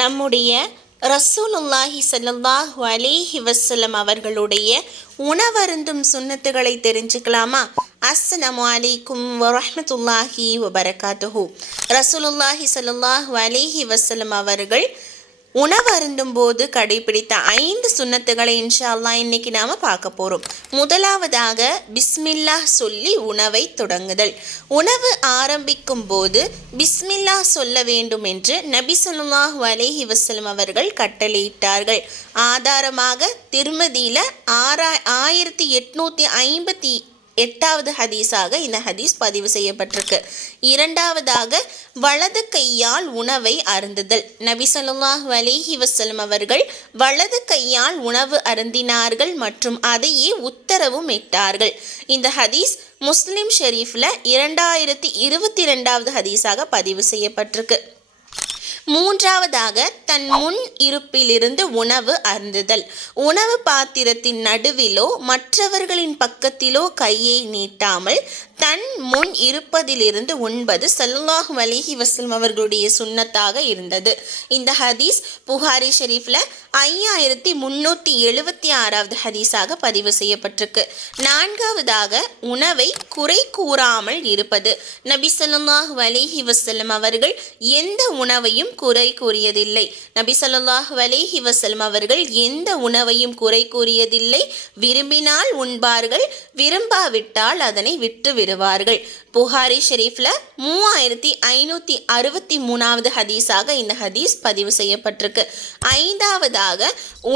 நம்முடைய ரசூலுல்லாஹி ஸல்லல்லாஹு அலைஹி வஸல்லம் அவர்களுடைய உணவருந்தும் சுன்னத்துகளை தெரிஞ்சுக்கலாமா? அஸ்ஸலாமு அலைக்கும் வரஹ்மத்துல்லாஹி வபரகாத்துஹு. ரசூலுல்லாஹி ஸல்லல்லாஹு அலைஹி வஸல்லம் அவர்கள் உணவருந்தும் போது கடைபிடித்த 5 சுன்னத்துகளை இன்ஷா அல்லாஹ் இன்னைக்கு நாம் பார்க்க போகிறோம். முதலாவதாக பிஸ்மில்லாஹ் சொல்லி உணவை தொடங்குதல். உணவு ஆரம்பிக்கும் போது பிஸ்மில்லாஹ் சொல்ல வேண்டும் என்று நபி ஸல்லல்லாஹு அலைஹி வஸல்லம் அவர்கள் கட்டளையிட்டார்கள். ஆதாரமாக திர்மிதியில் 1858வது ஹதீஸாக இந்த ஹதீஸ் பதிவு செய்யப்பட்டிருக்கு. இரண்டாவதாக வலது கையால் உணவை அருந்துதல். நபி ஸல்லல்லாஹு அலைஹி வஸல்லம் அவர்கள் வலது கையால் உணவு அருந்தினார்கள் மற்றும் அதையே உத்தரவும் இட்டார்கள். இந்த ஹதீஸ் முஸ்லிம் ஷெரீஃபில் 2022வது ஹதீஸாக பதிவு செய்யப்பட்டிருக்கு. மூன்றாவதாக தன் முன் இருப்பிலிருந்து உணவு அருந்துதல். உணவு பாத்திரத்தின் நடுவிலோ மற்றவர்களின் பக்கத்திலோ கையை நீட்டாமல் தன் முன் இருப்பதிலிருந்து உண்பது ஸல்லல்லாஹு அலைஹி வஸல்லம் அவர்களுடைய சுன்னத்தாக இருந்தது. இந்த ஹதீஸ் புகாரி ஷெரீஃபில் 5376வது ஹதீஸாக பதிவு செய்யப்பட்டிருக்கு. நான்காவதாக உணவை குறை கூறாமல் இருப்பது. நபி ஸல்லல்லாஹு அலைஹி வஸல்லம் அவர்கள் எந்த உணவையும் குறை கூறியதில்லை. நபி ஸல்லல்லாஹு அலைஹி வஸல்லம் அவர்கள் எந்த உணவையும் குறை கூறியதில்லை. விரும்பினால் உண்பார்கள், விரும்பாவிட்டால் அதனை விட்டு விடுவார்கள். புகாரி ஷெரீஃபில் 3563வது ஹதீஸாக இந்த ஹதீஸ் பதிவு செய்யப்பட்டிருக்கு. ஐந்தாவதாக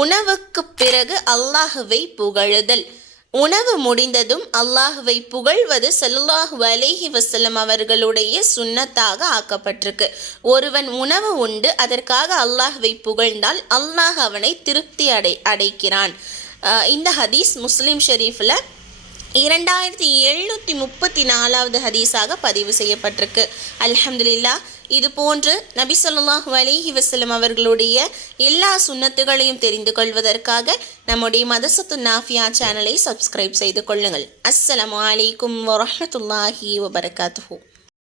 உணவுக்கு பிறகு அல்லாஹுவை புகழுதல். உணவு முடிந்ததும் அல்லாஹுவை புகழ்வது ஸல்லல்லாஹு அலைஹி வஸல்லம் அவர்களுடைய சுன்னத்தாக ஆக்கப்பட்டிருக்கு. ஒருவன் உணவு உண்டு அதற்காக அல்லாஹுவை புகழ்ந்தால் அல்லாஹ் அவனை திருப்தி அடைக்கிறான். இந்த ஹதீஸ் முஸ்லிம் ஷெரீஃபில் 2734வது ஹதீஸாக பதிவு செய்யப்பட்டிருக்கு. அல்ஹம்துலில்லாஹ். இது போன்று நபி ஸல்லல்லாஹு அலைஹி வஸல்லம் அவர்களுடைய எல்லா சுன்னத்துகளையும் தெரிந்து கொள்வதற்காக நம்முடைய மதரசத்துன் நாஃபியா சேனலை சப்ஸ்கிரைப் செய்து கொள்ளுங்கள். அஸ்ஸலாமு அலைக்கும் வரஹ்மத்துல்லாஹி வபரகாத்துஹு.